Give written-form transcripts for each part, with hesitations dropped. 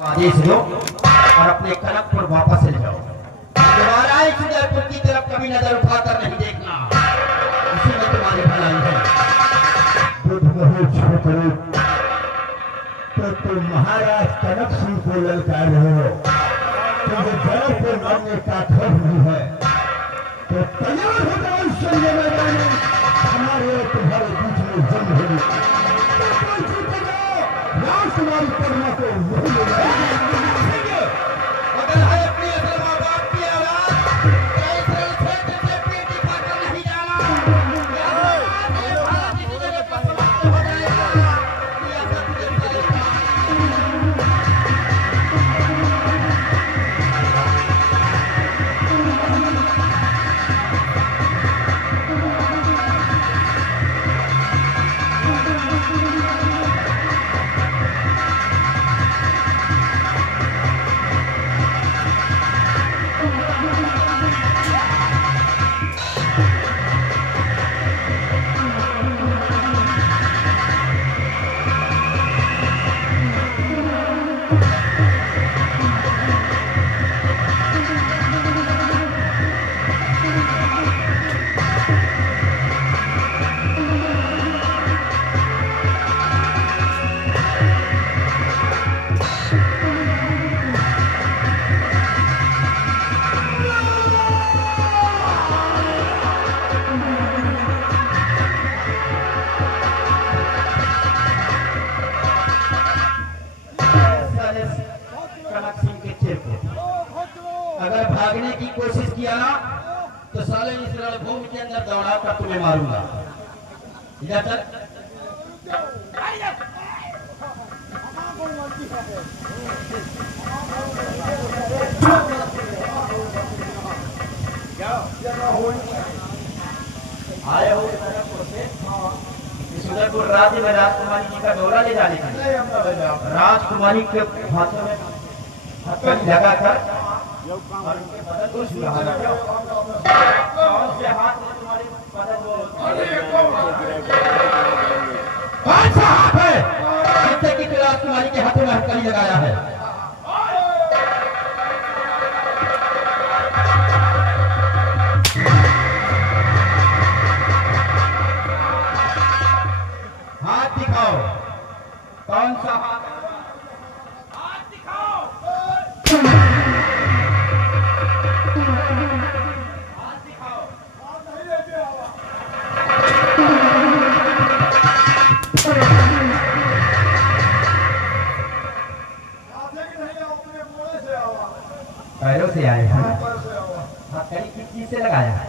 आदेश दो और अपने कनकपुर वापस ले जाओ। दोबारा इस उदयपुर की तरफ कभी नजर उठाकर नहीं देखना, इसी में तुम्हारी भलाई है। छोकरे तो तुम महाराज कनक सिंह को ललकार रहे हो, तुम्हें जड़ को मारने का खौफ नहीं है तो तैयार हो जाओ इस संजय मैदान में, हमारे और तुम्हारे बीच में जंग होगी। राजकुमारी परमा को नहीं मिलेगा। अगर है अपनी असल माँ बाप की औलाद, तो इस रण क्षेत्र से पेट दिखाकर नहीं जाना। ये भारत इसी जगह पर समाप्त हो जाएगा। ये ऐसा तुझे चलेगा। कनक सिंह के चिर को अगर भागने की कोशिश किया ना तो साले इस रणभूमि के अंदर दौड़ा कर तुम्हें मारूंगा। इधर चल। आए हो इस उदयपुर राज्य में राजकुमारी जी का दौरा ले जाने के लिए राजकुमारी के हाथों में हथकड़ी लगाकर और उनके बदन को सुलझाना। कौन से हाथ में तुम्हारे बदन को? कौन सा हाथ है जिससे कि राजकुमारी के हाथों में हथकड़ी लगाया है? हाथ दिखाओ। कौन सा हाथ? हाथ दिखाओ। हाथ दिखाओ। पैरों से आए हैं। हथकड़ी किस चीज से लगाया है?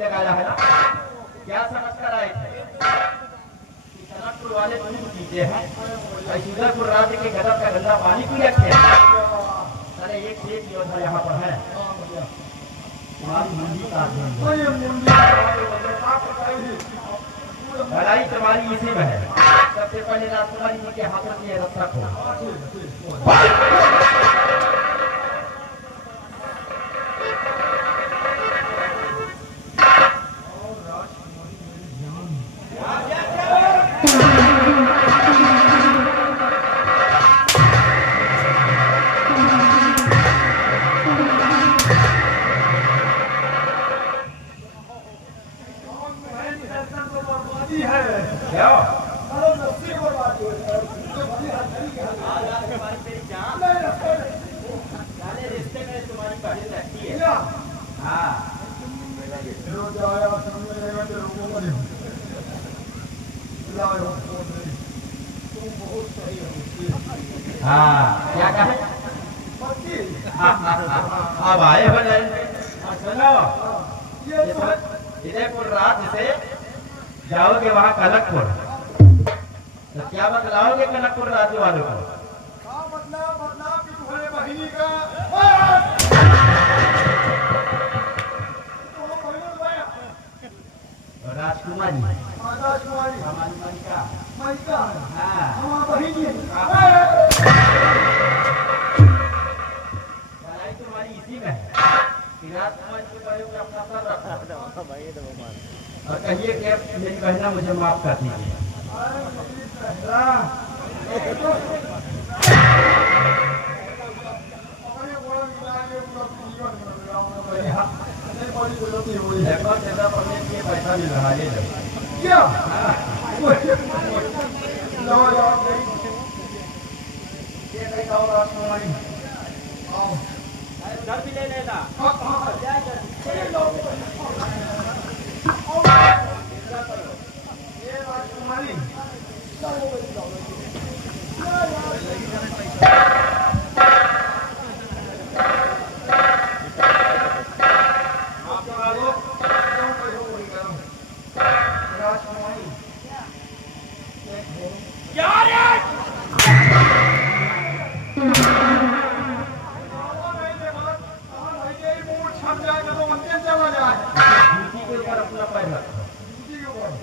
लगाया है ना? क्या समझ कर आए थे कि कनकपुर वाले दूध पीते हैं और उदयपुर राज्य के गदर का गंदा पानी पी रखे हैं? अरे एक से एक योद्धा यहाँ पर है। तुम्हारी मुंडी काट देंगे। लड़ाई तुम्हारी इसी में है। सबसे पहले राजकुमारी जी के हाथों की रक्षा को। क्या? रिश्ते में तुम्हारी पहली लगती है। हाँ हाँ क्या कहे? अब आए हो नहीं? सुनो, उदयपुर राज्य से जाओगे वहां कनकपुर, तो क्या बतलाओगे कनकपुर राज्य वालों को? राजकुमारी हमारी मलिका। हाँ और कहिए कि अब मेरी बहना मुझे माफ कर दीजिए। पैसा मिल रहा है क्या घर भी ले लेना।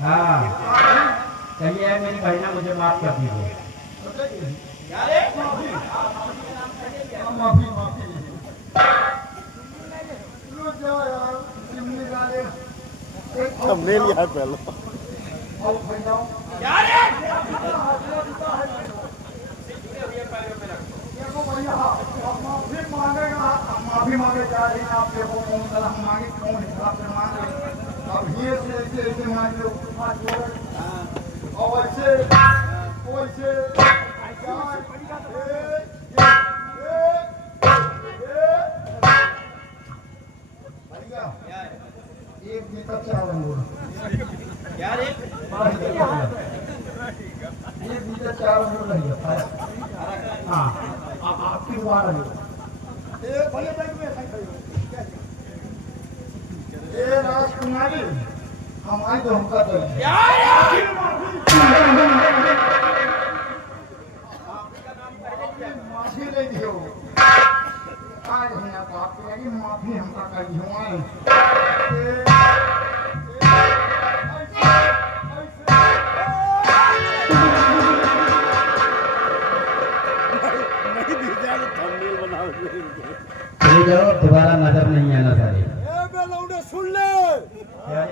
हाँ कहिए मेरी बहना मुझे माफ कर दीजिए। माफी माफी थंबनेल यार पहले माफी मांगे जा रही है आप देखो कौन सा हम मांगे कौन हिसाब से मांगे अब ये से ऐसे मांग लो और ऐसे वैसे एक बीता 4 अंगूर यार एक बीता 4 अंगूर लग गया हाँ अब आपकी दुआरा लो ये राजकुमारी हमारी तो हमका तो माफी नहीं दियो आज हम आपको लगी माफी हमका कर हुआई थंबनेल बनाओ जाओ दोबारा नजर नहीं आना सारे। सुन ले हाँ?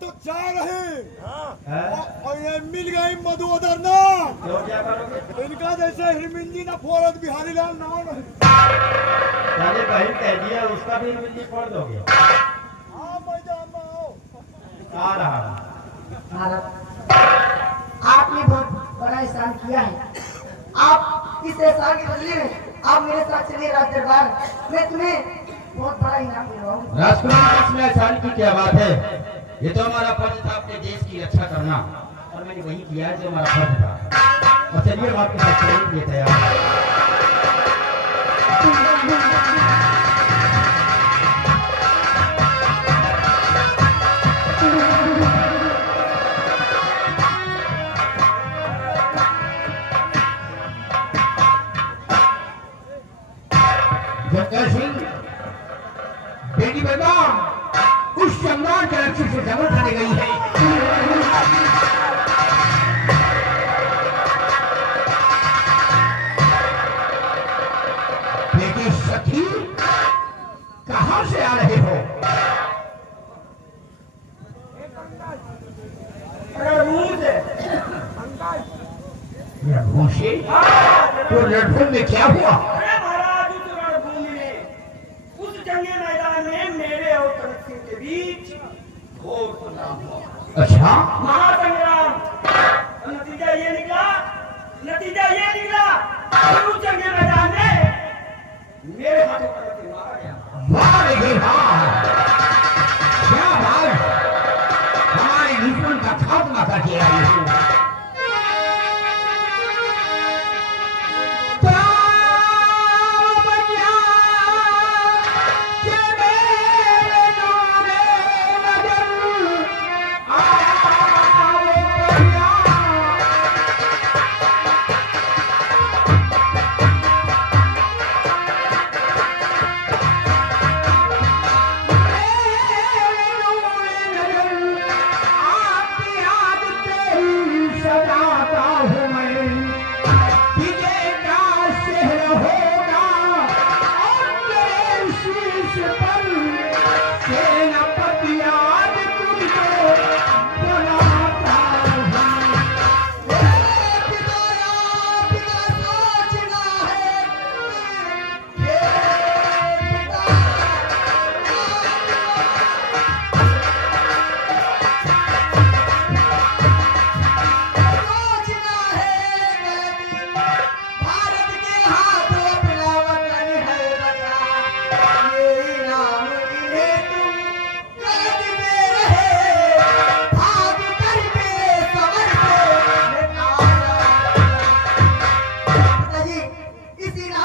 तो जा रहे हाँ? और ये मिल गई मधुअधर ना तो क्या करोगे? इनका जैसे हिरमिंदी ना फोरत बिहारी लाल नाम नहीं साले बहन कह दिया उसका भी मिली फोड़ दोगे। आ रहा हूँ। महाराज आपने बहुत बड़ा एहसान किया है। आप इस एहसान के बदले में आप मेरे साथ चलिए राज दरबार, मैं तुम्हें बहुत बड़ा इनाम दे रहा हूँ। राजकुमार इसमें एहसान की क्या बात है? ये तो हमारा फर्ज था अपने देश की रक्षा करना और मैंने वही किया जो हमारा फर्ज था। और चलिए हम आपके साथ चलने के लिए तैयार हैं। जक्कर सिंह बेटी बेटा उस सम्राट के रक्षी से जबर खाने गई है बेटी सखी कहां से आ रहे हो? रणभूमि से? तो रणभूमि में क्या हुआ? अच्छा महासंग्राम। नतीजा ये निकला उस जंग के मैदान में मेरे हाथों पर मारा गया। वाह रे वाह, क्या बात, हमारे दुश्मन का खात्मा करके आई हो।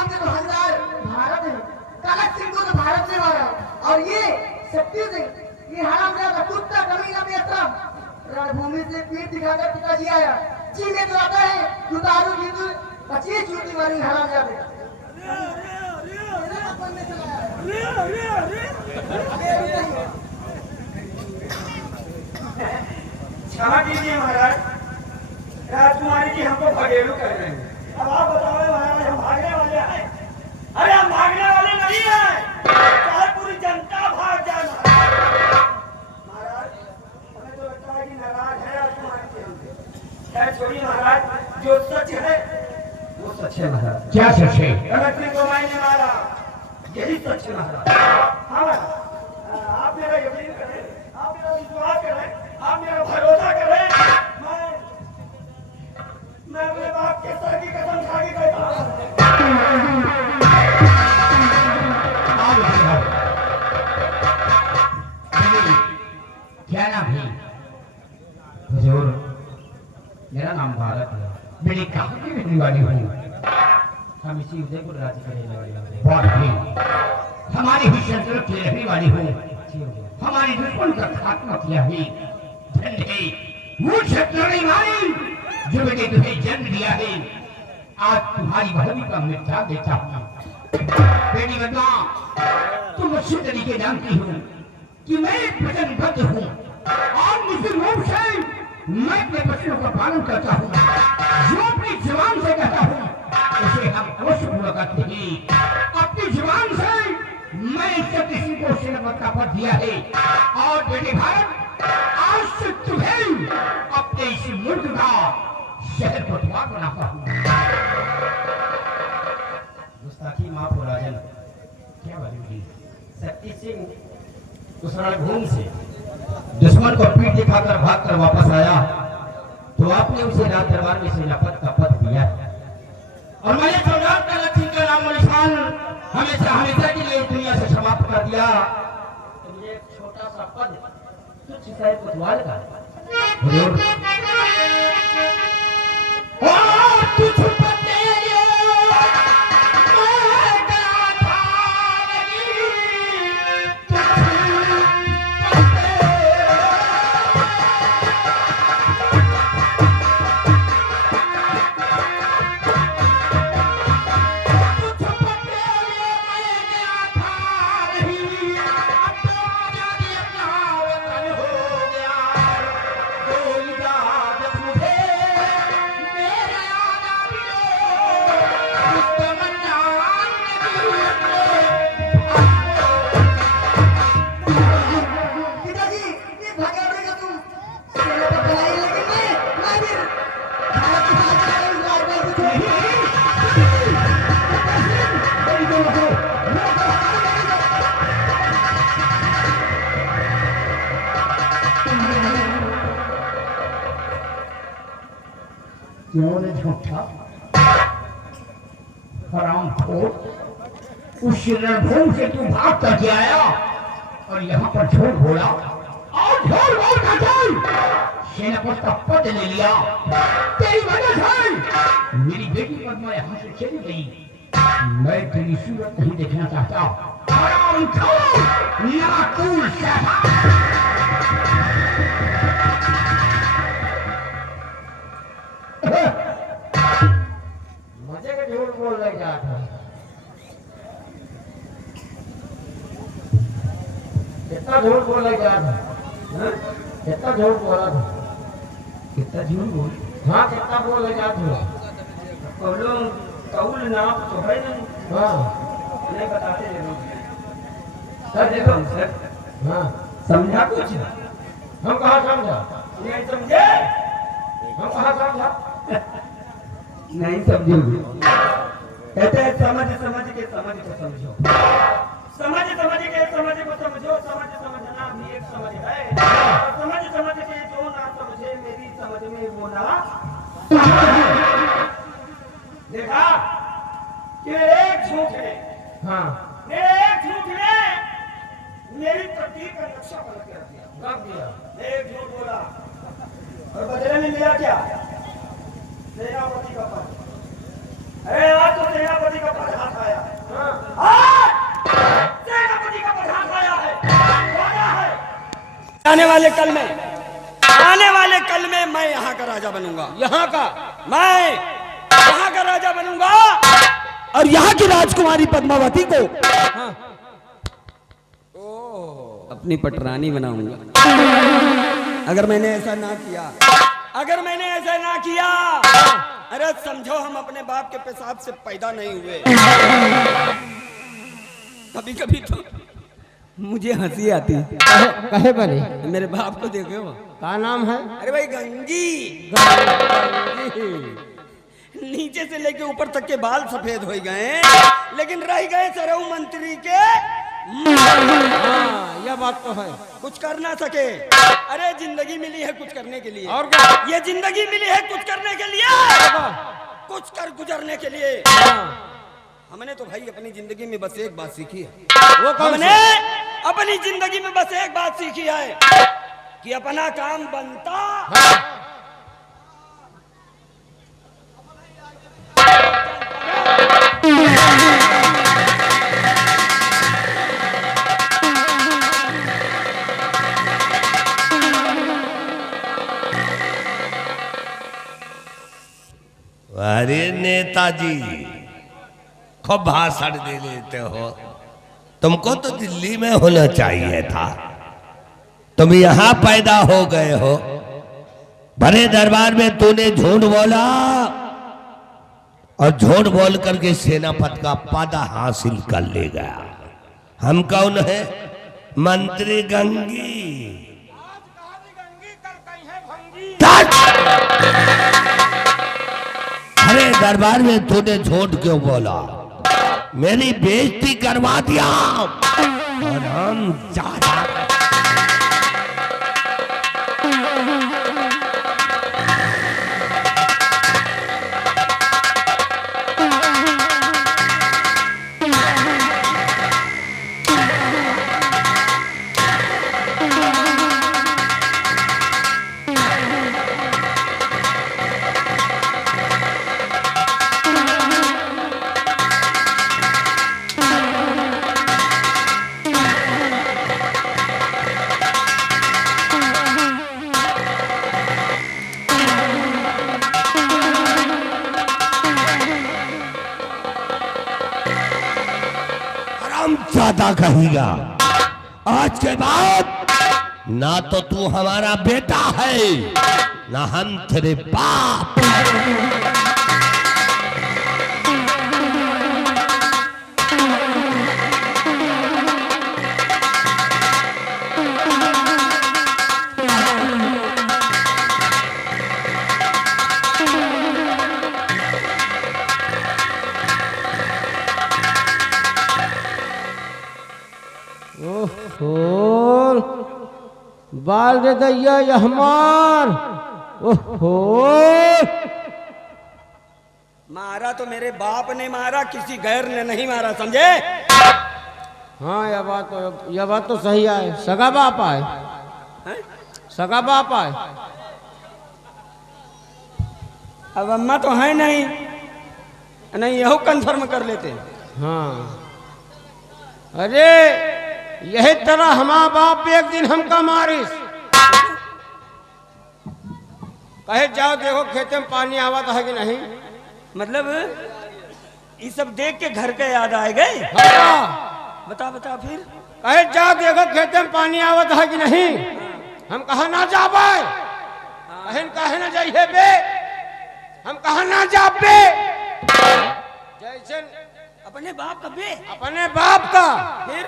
नाम के तो 1000 भारत है, कनक सिंह को तो भारत में मारा, और ये शक्ति सिंह ये हरामजादा कुत्ता कमीना बेशरम रणभूमि से पीठ दिखाकर पिताजी आया, जी में तो आता है तू दारू की तू 25 चूटी मारी हरामजादे। क्षमा कीजिए महाराज, राजकुमारी जी हमको भगेड़ू कर रहे हैं। अब आप बताओ महाराज, हम भागने वाले हैं? अरे हम भागने वाले नहीं हैं, चाहे पूरी जनता भाग जाए। महाराज हमें तो लगता है कि नाराज है राजकुमारी जी हमसे। खैर छोड़िए महाराज, जो सच है वो सच है महाराज। क्या सच है? कनक सिंह को मैंने मारा, यही सच है महाराज। हाँ महाराज, आप मेरा यकीन करें, आप मेरा विश्वास करें, आप मेरा भरोसा करें। मैं अपने बाप के सर की कसम खा के कहता हूँ। क्या नाम है? हुजूर मेरा नाम भारत है, मेरी कहाँ की रहने वाली हूँ? हम इसी उदयपुर राज्य के रहने वाले हैं। बहुत ही हमारी ही सल्तनत की रहने वाली हूँ। जी हुजूर। हमारी दुश्मन का खात्मा किया ही झंडे वो शत्रु ने मारी जो मैंने तुम्हें जन्म दिया है। आज तुम्हारी बहनी का मैं त्याग देता हूँ। बेटी बदला, तुम अच्छे तरीके जानती हो कि मैं वचनबद्ध हूँ और मुझे रूप से मैं अपने वचनों का पालन करता हूँ। जो अपनी जुबान से कहता हूँ उसे हम अवश्य पूरा करते हैं। अपनी जुबान से मैं सत्य सिंह को सेनापति का पद दिया है और बेटे भारत, आज से तुम्हें अपने इस मुल्क का शहर पटवार बनाता हूँ। गुस्ताखी माफ हो राजन। क्या बोलूंगी? शक्ति सिंह उस रणभूमि से दुश्मन को पीठ दिखाकर भागकर वापस आया तो आपने उसे राज दरबार में सेनापति का पद दिया और मैंने सरदार कनक सिंह का नाम और निशान हमेशा हमेशा के लिए दुनिया से समाप्त कर दिया। तो मुझे एक छोटा सा पद तुच्छ सा कोतवाल का हुजूर तुझ पर तेरे मैं गाथा लगी, तुझ पर तेरे मैं गाथा नहीं, अब तो आजादी अपना वतन हो गया। कोई याद मुझे मेरे आजादी उस तमन्ना पिताजी ये भगाने का तुम सेना पर बनाई, लेकिन मैं फिर भारत के साथ चला राजपाल को क्यों ने झूठा हरामखोर, उस रणभूमि से तू भाग करके आया और यहाँ पर झूठ बोला और झूठ बोल करके सेनापति का पद ले लिया। तेरी वजह से मेरी बेटी पद्मा यहाँ से चली गई। मैं तेरी सूरत नहीं देखना चाहता। हरामखोर, नाकूल शैतान। मजे के झूठ बोल रहे क्या था? कितना झूठ बोल रहे क्या था? हाँ? कितना झूठ बोला था? कितना झूठ बोल? हाँ कितना बोल रहे क्या था? कौलो कौल नाप तो है नहीं। हाँ नहीं बताते ये लोग। सर देखो सर, हाँ समझा कुछ? हम कहाँ समझा? नहीं समझे? हम कहाँ समझा? नहीं समझोगे। कहते हैं समझ समझ के समझो, समझ समझ के समझ को समझो। समझ समझना भी एक समझ है, और समझ समझ के जो ना समझे मेरी समझ में वो ना। देखा कि मेरे एक झूठ ने, हाँ मेरे एक झूठ ने मेरी तकदीर का नक्शा पलट के रख दिया। रख दिया। एक झूठ बोला और बदले में लिया क्या? सेनापति का पद। अरे आज तो सेनापति का पद हाथ आने वाले कल में मैं यहाँ का राजा बनूंगा। यहाँ का मैं यहाँ का राजा बनूंगा और यहाँ की राजकुमारी पद्मावती को अपनी पटरानी बनाऊंगा। अगर मैंने ऐसा ना किया, अरे समझो हम अपने बाप के पेशाब से पैदा नहीं हुए। कभी कभी तो मुझे हंसी आती है। कहे बने मेरे बाप को देखो, का नाम है? अरे भाई गंगी। नीचे से लेके ऊपर तक के बाल सफेद हो गए, लेकिन रह गए सरऊ मंत्री के। हाँ, यह बात तो है। कुछ कर ना सके। अरे जिंदगी मिली है कुछ करने के लिए। और क्या? ये जिंदगी मिली है कुछ करने के लिए, कुछ कर गुजरने के लिए। हमने तो भाई अपनी जिंदगी में बस एक बात सीखी है। वो कौन हमने अपनी जिंदगी में बस एक बात सीखी है कि अपना काम बनता अरे नेताजी, खूब भाषण दे लेते हो। तुमको तो दिल्ली में होना चाहिए था, तुम यहाँ पैदा हो गए हो। बड़े दरबार में तूने झूठ बोला और झूठ बोल करके सेनापति का पद हासिल कर ले गया। हम कौन है? मंत्री गंगी। अरे दरबार में तूने झूठ क्यों बोला? मेरी बेइज्जती करवा दिया और हम ज्यादा ज्यादा कहेगा। आज के बाद ना तो तू हमारा बेटा है, ना हम तेरे बाप। बाल रे दैया यहमान। ओहो, मारा तो मेरे बाप ने मारा, किसी गैर ने नहीं मारा, समझे? हाँ यह बात तो सही है। सगा बाप आए हैं? सगा बाप आए। अब अम्मा तो है नहीं, यहो कंफर्म कर लेते। हाँ, अरे यही तरह हमारा बाप एक दिन हमका मारिस। कहे जाओ देखो खेते में पानी आवत है कि नहीं। मतलब ये सब देख के घर के याद आए गए। हाँ। बता फिर। कहे जाओ देखो खेते में पानी आवत है कि नहीं। हम कहा ना जाबे। कहे ना जाइए बे। हम कहा ना जाबे। जैसे अपने बाप का बे, अपने बाप का। फिर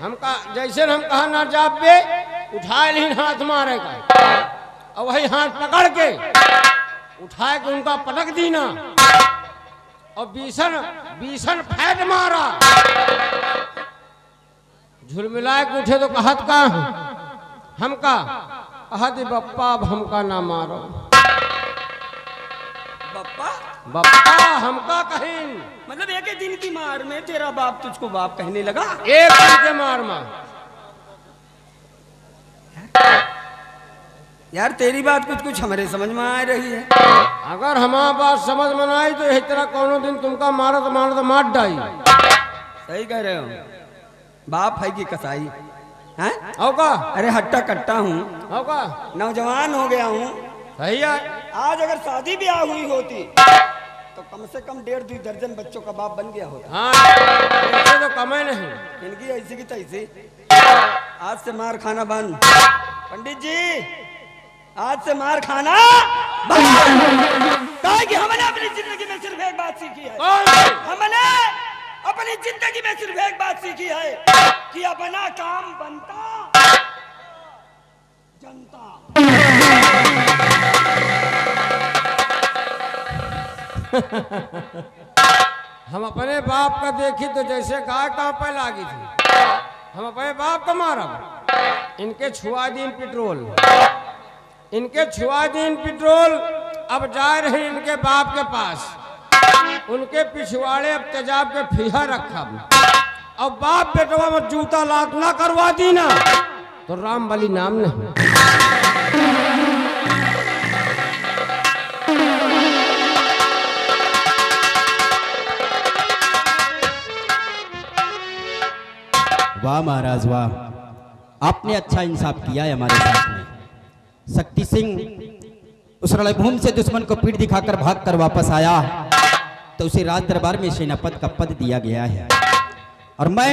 हम जैसे हम कहा ना जाबे, उठाए नहीं हाथ मारे का, और वही हाथ पकड़ के उठाए के उनका पटक दीना और बीसन फैट मारा। झुलमिलाए के उठे तो कहत का हमका कहत बप्पा अब हमका ना मारो। बप्पा हमका कहीं, मतलब एक दिन की मार में तेरा बाप तुझको बाप कहने लगा। एक दिन के मार में। यार तेरी बात कुछ हमारे समझ में आ रही है। अगर हमारा बात समझ में आई तो इस तरह कोनो दिन तुमका मारत मार डाई। सही कह रहे हो। बाप है कि कसाई? हैं? होगा अरे हट्टा कट्टा हूँ, होगा नौजवान हो गया हूँ। सही है। आज अगर शादी ब्याह हुई होती तो कम से कम 1.5-2 दर्जन बच्चों का बाप बन गया होता। हाँ ऐसे तो कमे नहीं। इनकी ऐसी की तैसी। आज से मार खाना बंद। पंडित जी आज से मार खाना बंद। कहा कि हमने अपनी जिंदगी में सिर्फ एक बात सीखी है। हमने अपनी जिंदगी में सिर्फ एक बात सीखी है कि अपना काम बनता जनता। हम अपने बाप का देखी तो जैसे गाय कांपे लागी थी। हम अपने बाप का मारब। इनके छुआ दीन पेट्रोल, इनके छुआ दीन पेट्रोल। अब जा रहे इनके बाप के पास, उनके पिछवाड़े अब तेजाब के फीहा रखब। अब बाप बेटवा में जूता लात ना करवा दी ना तो राम बली नाम नहीं। वाह महाराज वाह, आपने अच्छा इंसाफ किया है हमारे साथ में। शक्ति सिंह उस रणभूमि से दुश्मन को पीठ दिखाकर भागकर वापस आया तो उसे राज दरबार में सेनापति का पद दिया गया है, और मैं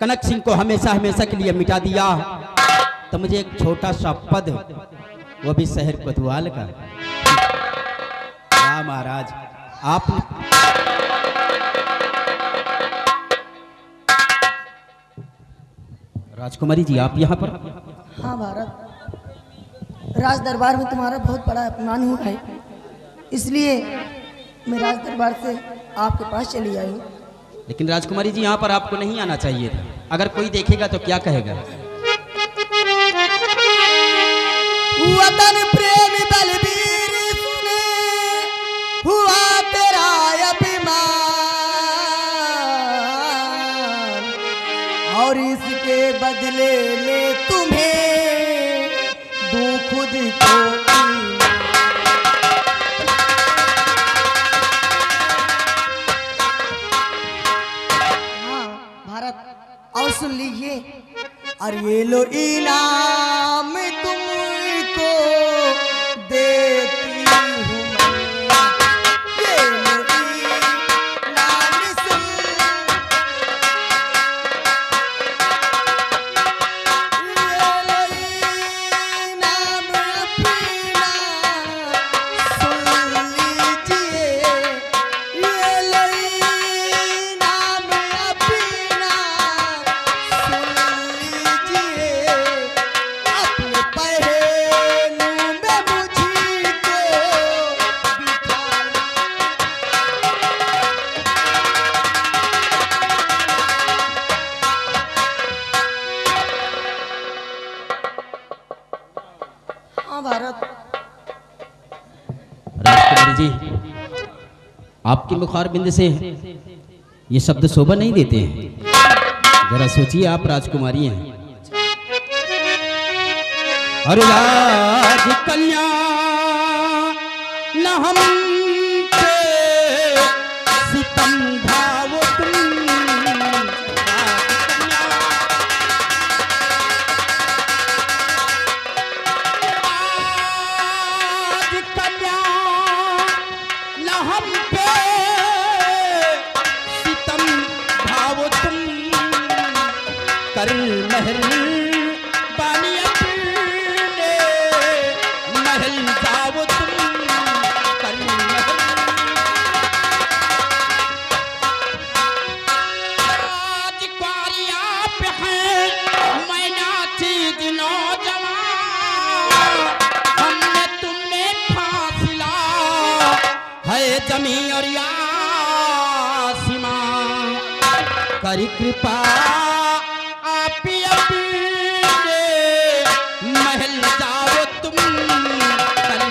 कनक सिंह को हमेशा हमेशा के लिए मिटा दिया तो मुझे एक छोटा सा पद, वो भी शहर कोतवाल का। वाह महाराज आप। राजकुमारी जी आप यहाँ पर? हाँ भारत, राज दरबार में तुम्हारा बहुत बड़ा अपमान हुआ है, इसलिए मैं राज दरबार से आपके पास चली आई हूँ। लेकिन राजकुमारी जी यहाँ पर आपको नहीं आना चाहिए था। अगर कोई देखेगा तो क्या कहेगा? वतन प्रेमी बलबीर सुने हुआ तेरा अभिमान, और इसके बदले में तुम्हें दूं खुद को ईमान। हाँ भारत, और सुन लीजिए, और ये लो इनाम तुमको देती हूँ मैं, ये लो इनाम सुन, ये लो इनाम अपना सुन लीजिए, ये लो इनाम अपना सुन लीजिए, अपने पहलू में मुझको बिठा। हाँ भारत, राजकुमारी जी आपकी मुखार बिंद से ये शब्द शोभा नहीं देते हैं। जरा सोचिए, आप राजकुमारी हैं। और राज कन्या न हम पे सितम ढाओ तुम, राज कन्या न हम पे सितम ढाओ तुम, कर महल बानी अपने महल जाओ तुम, कर महल। राजकुमारी आप हैं, मैं नाचीज नौजवान, हमने तुम्हें फासिला है जमी और आसमां, कर कृपा आप अपने महल जाओ तुम, कर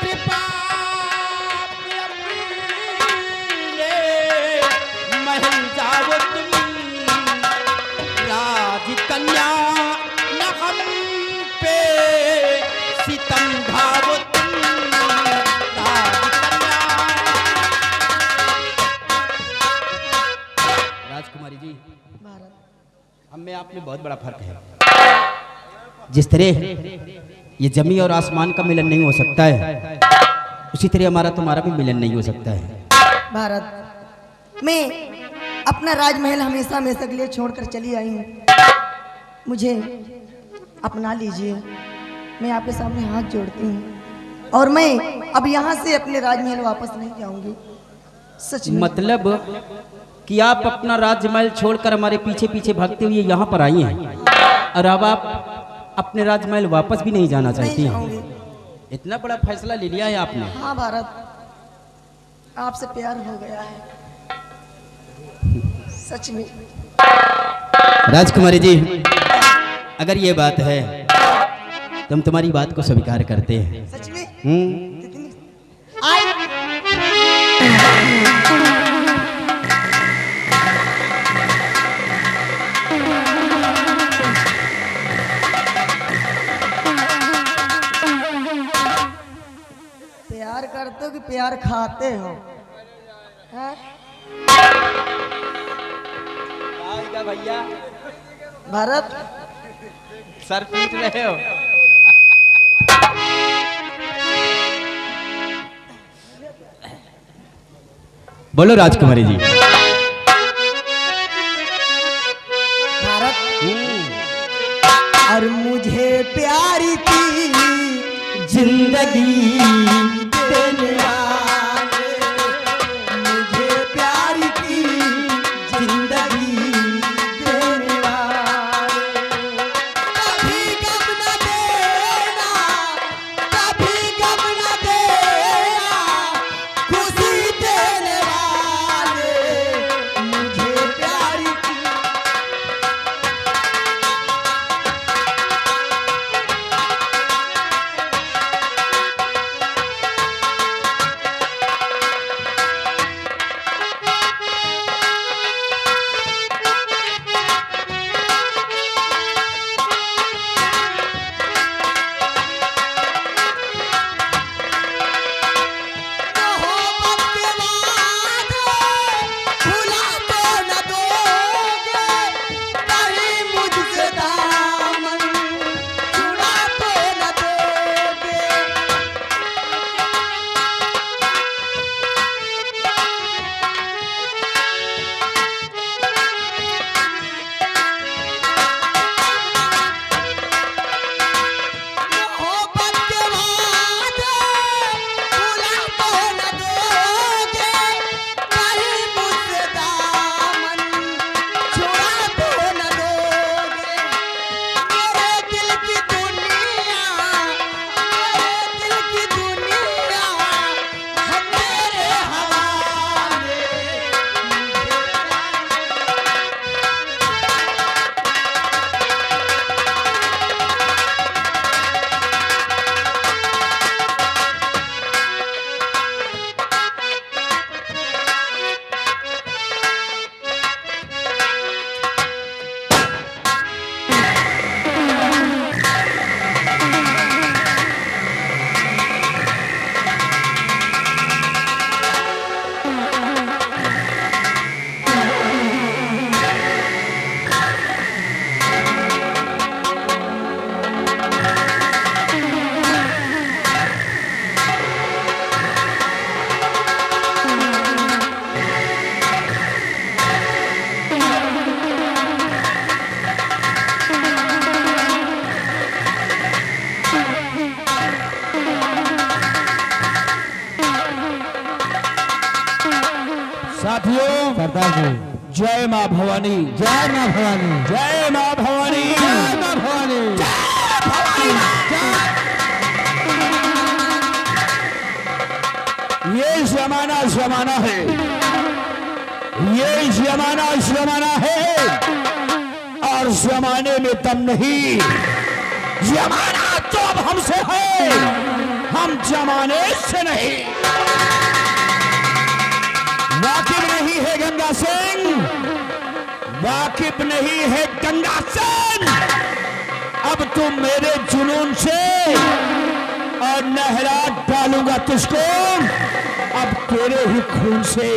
कृपा आप अपने महल जाओ तुम, राज कन्या न हम पे सितम ढाओ तुम, राज कन्या बहुत बड़ा फर्क है। जिस तरह ये जमीन और आसमान का मिलन नहीं हो सकता है, उसी तरह हमारा तुम्हारा भी मिलन नहीं हो सकता है। भारत, मैं अपना राजमहल हमेशा हमेशा के लिए छोड़कर चली आई हूँ, मुझे अपना लीजिए। मैं आपके सामने हाथ जोड़ती हूँ और मैं अब यहाँ से अपने राजमहल वापस नहीं जाऊंगी। सच में। मतलब कि आप अपना राजमहल छोड़कर हमारे पीछे पीछे भागते हुए यहाँ पर आई हैं और अब आप अपने राजमहल वापस भी नहीं जाना चाहती हैं। इतना बड़ा फैसला ले लिया है आपने। हाँ भारत, आपसे प्यार हो गया है सच में। राजकुमारी जी, अगर ये बात है तो हम तुम्हारी बात को स्वीकार करते हैं। सच में। हम्म। प्यार करते हो कि प्यार खाते हो? हाँ? भैया भारत, सर पीट रहे हो। बोलो राजकुमारी जी। भारत, और मुझे प्यार की जिंदगी देने वाले, मुझे प्यार की जिंदगी देने वाले, कभी गम न देना, कभी गम न देना, खुशी देने वाले, मुझे प्यार की। साथियों, सरदार जी, जय माँ भवानी, जय माँ भवानी, जय माँ भवानी, जय माँ भवानी, ये जमाना जमाना है, ये जमाना जमाना है, और जमाने में दम नहीं। जमाना तो अब हमसे है, हम जमाने से नहीं। वाकिफ नहीं है गंगा सिंह, वाकिफ नहीं है गंगा सिंह। अब तुम मेरे जुनून से और नहरा डालूंगा तुझको, अब तेरे ही खून से।